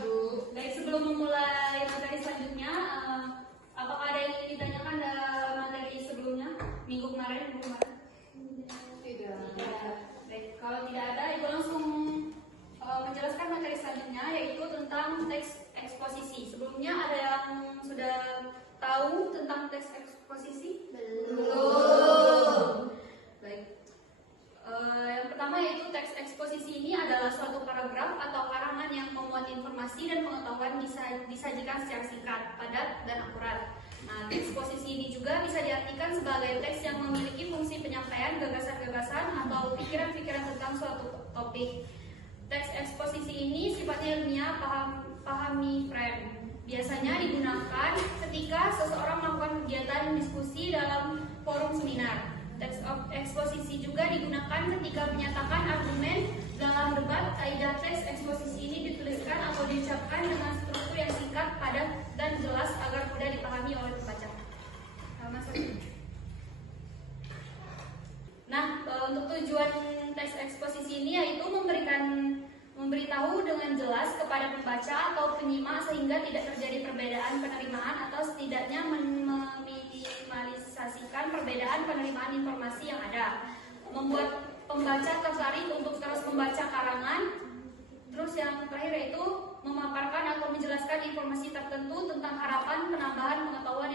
Bu. Baik, sebelum memulai materi selanjutnya, apakah ada yang ingin ditanyakan dalam materi sebelumnya? Minggu kemarin? Tidak. Baik, kalau tidak ada, Ibu langsung menjelaskan materi selanjutnya, yaitu tentang teks eksposisi. Sebelumnya ada yang sudah tahu tentang teks eksposisi? Belum. Baik. Yang pertama yaitu teks eksposisi ini adalah suatu paragraf atau karangan yang memuat informasi dan pengetahuan disajikan secara singkat, padat, dan akurat. Nah, teks eksposisi ini juga bisa diartikan sebagai teks yang memiliki fungsi penyampaian gagasan-gagasan atau pikiran-pikiran tentang suatu topik. Teks eksposisi ini sifatnya ilmiah, pahami friend. Biasanya digunakan ketika seseorang melakukan kegiatan diskusi dalam forum seminar. Teks eksposisi juga digunakan ketika menyatakan argumen dalam debat. Kaidah teks eksposisi ini dituliskan atau diucapkan dengan struktur yang singkat, padat, dan jelas agar mudah dipahami oleh pembaca. Nah, untuk tujuan teks eksposisi ini yaitu memberitahu dengan jelas kepada pembaca atau penyimak sehingga tidak terjadi perbedaan penerimaan atau setidaknya meminimalisasikan perbedaan penerimaan informasi yang ada, membuat pembaca tertarik untuk terus membaca karangan. Terus yang terakhir yaitu memaparkan atau menjelaskan informasi tertentu tentang harapan penambahan pengetahuan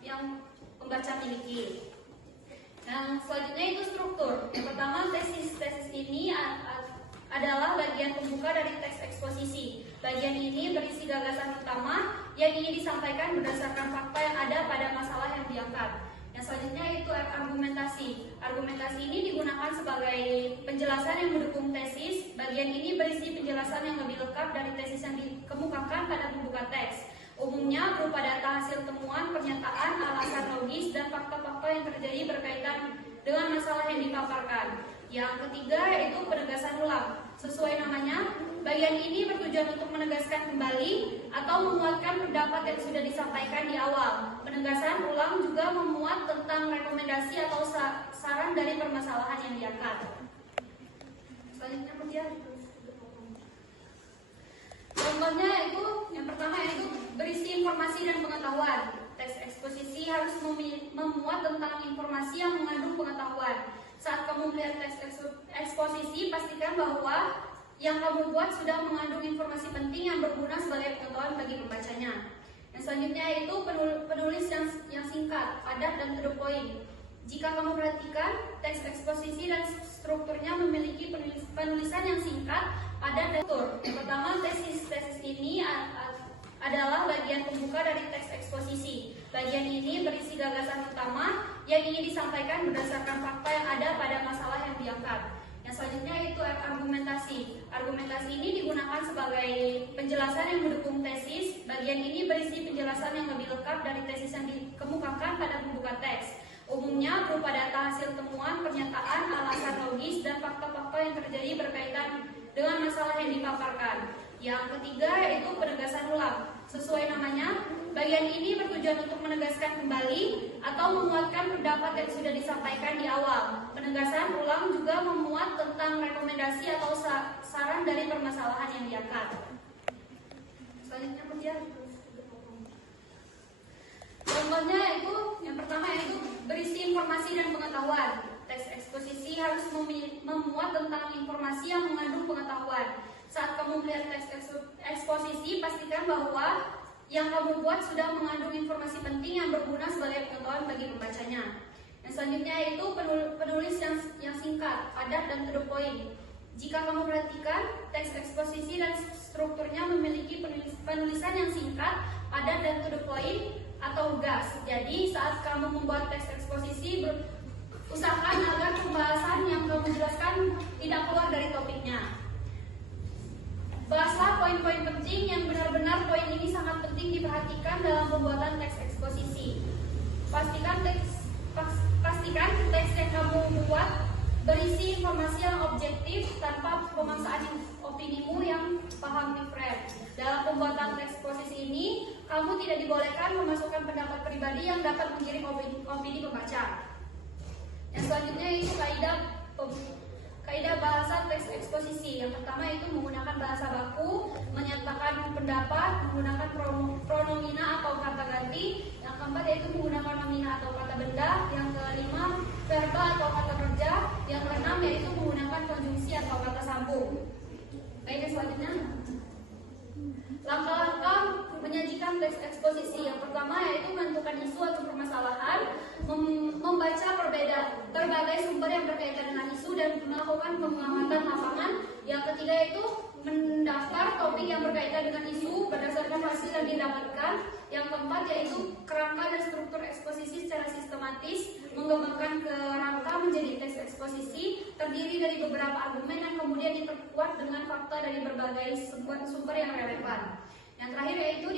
yang pembaca miliki. Yang selanjutnya itu struktur. Yang pertama, tesis ini adalah bagian pembuka dari teks eksposisi. Bagian ini berisi gagasan utama yang ingin disampaikan berdasarkan fakta yang ada pada masalah yang diangkat. Yang selanjutnya itu argumentasi. Argumentasi ini digunakan sebagai penjelasan yang mendukung tesis. Bagian ini berisi penjelasan yang lebih lengkap dari tesis yang dikemukakan pada pembuka teks. Umumnya berupa data hasil temuan, pernyataan, alasan logis, dan fakta-fakta yang terjadi berkaitan dengan masalah yang dipaparkan. Yang ketiga yaitu penegasan ulang. Sesuai namanya, bagian ini bertujuan untuk menegaskan kembali atau menguatkan pendapat yang sudah disampaikan di awal. Penegasan ulang juga memuat tentang rekomendasi atau saran dari permasalahan yang diangkat. Selanjutnya kemudian contohnya itu yang pertama yaitu berisi informasi dan pengetahuan. Teks eksposisi harus memuat tentang informasi yang mengandung pengetahuan. Saat kamu melihat teks eksposisi, pastikan bahwa yang kamu buat sudah mengandung informasi penting yang berguna sebagai pengetahuan bagi pembacanya. Yang selanjutnya yaitu penulis yang singkat, padat, dan to the point. Jika kamu perhatikan, teks eksposisi dan strukturnya memiliki penulisan yang singkat, padat, dan struktur. Yang pertama, tesis ini adalah bagian pembuka dari teks eksposisi. Bagian ini berisi gagasan utama yang ingin disampaikan berdasarkan fakta yang ada pada masalah yang diangkat. Yang selanjutnya itu argumentasi. Argumentasi ini digunakan sebagai penjelasan yang mendukung tesis. Bagian ini berisi penjelasan yang lebih lengkap dari tesis yang dikemukakan pada pembuka teks. Umumnya berupa data hasil temuan, pernyataan, alasan logis, dan fakta-fakta yang terjadi berkaitan dengan masalah yang dipaparkan. Yang ketiga yaitu penegasan ulang. Sesuai namanya, bagian ini bertujuan untuk menegaskan kembali atau menguatkan pendapat yang sudah disampaikan di awal. Penegasan ulang juga memuat tentang rekomendasi atau saran dari permasalahan yang diangkat. Selanjutnya kemudian contohnya itu yang pertama yaitu berisi informasi dan pengetahuan. Teks eksposisi harus memuat tentang informasi yang mengandung pengetahuan. Saat kamu melihat teks eksposisi, pastikan bahwa yang kamu buat sudah mengandung informasi penting yang berguna sebagai pengetahuan bagi pembacanya. Yang selanjutnya yaitu penulis yang singkat, padat, dan to the point. Jika kamu perhatikan, teks eksposisi dan strukturnya memiliki penulisan yang singkat, padat, dan to the point atau gas. Jadi saat kamu membuat teks eksposisi, usahakan agar pembahasan yang kamu jelaskan tidak keluar dari topiknya. Bahaslah poin-poin penting yang benar-benar poin ini sangat penting diperhatikan dalam pembuatan teks eksposisi. Pastikan teks yang kamu buat berisi informasi yang objektif tanpa pemaksaan opinimu yang paham friend. Dalam pembuatan teks eksposisi ini, kamu tidak dibolehkan memasukkan pendapat pribadi yang dapat menggiring opini pembaca. Yang selanjutnya itu kaidah bahasa teks eksposisi. Yang pertama itu menggunakan bahasa baku, menyatakan pendapat menggunakan pronomina atau kata ganti. Yang keempat yaitu menggunakan nomina atau kata benda. Yang kelima verba atau kata kerja. Yang keenam yaitu menggunakan konjungsi atau kata sambung. Baik, selanjutnya langkah-langkah menyajikan teks eksposisi. Yang pertama yaitu menentukan isu atau permasalahan, membaca berbagai sumber yang berkaitan dengan isu dan melakukan pengamatan lapangan. Yang ketiga yaitu mendaftar topik yang berkaitan dengan isu berdasarkan hasil yang didapatkan. Yang keempat yaitu kerangka dan struktur eksposisi secara sistematis, mengembangkan kerangka menjadi teks eksposisi terdiri dari beberapa argumen yang kemudian diperkuat dengan fakta dari berbagai sumber yang relevan. Yang terakhir yaitu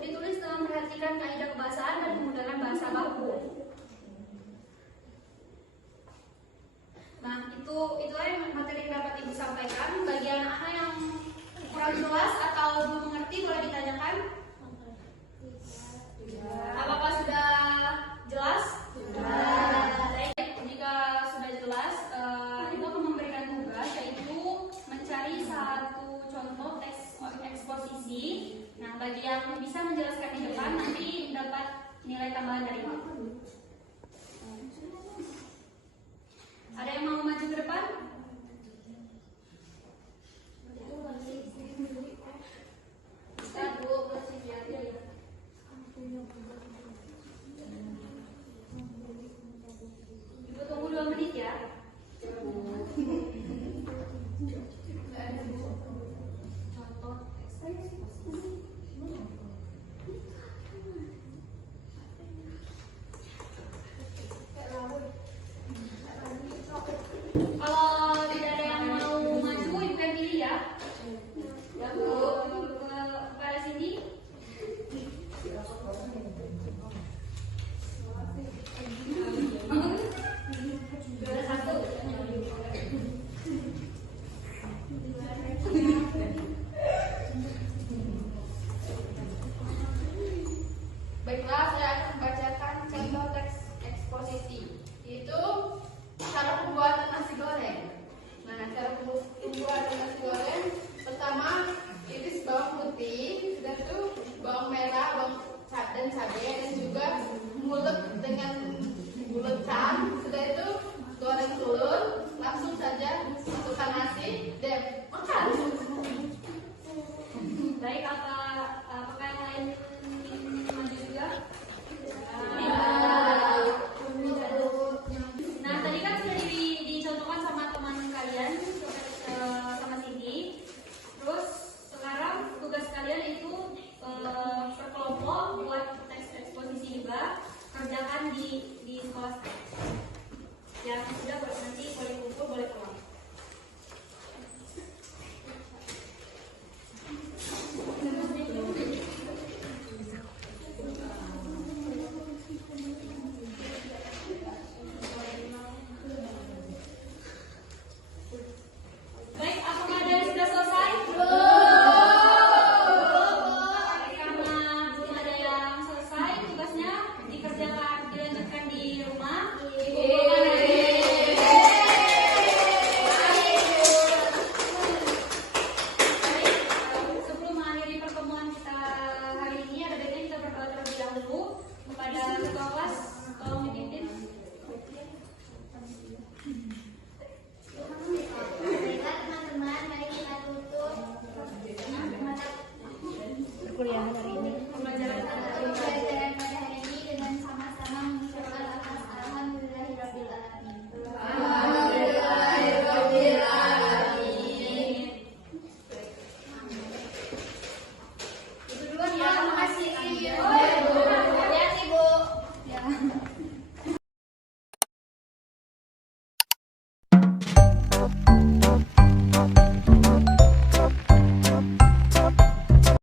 ditulis dengan memperhatikan kaidah kebahasaan dan menggunakan bahasa baku. Nah, itulah yang materi yang dapat Ibu sampaikan. Bagi anak-anak yang kurang jelas atau belum mengerti boleh ditanyakan. Apakah sudah jelas? Baik, jika sudah jelas, Ibu akan memberikan tugas yaitu mencari satu contoh teks eksposisi. Nah, bagi yang bisa menjelaskan di depan nanti dapat nilai tambahan dari Ibu. Ada yang mau maju ke depan? Ibu tunggu 2 menit ya. Contoh kalau tidak ada yang mau maju, Ibu yang pilih ya. Ya Bu, kepada sini. Juara 1. Baiklah, saya akan membacakan contoh teks eksposisi, yaitu cara pembuatan nasi goreng. Nah, cara pembuatan nasi goreng, pertama iris bawang putih, sudah itu bawang merah, bawang dan cabai, dan juga ngulek dengan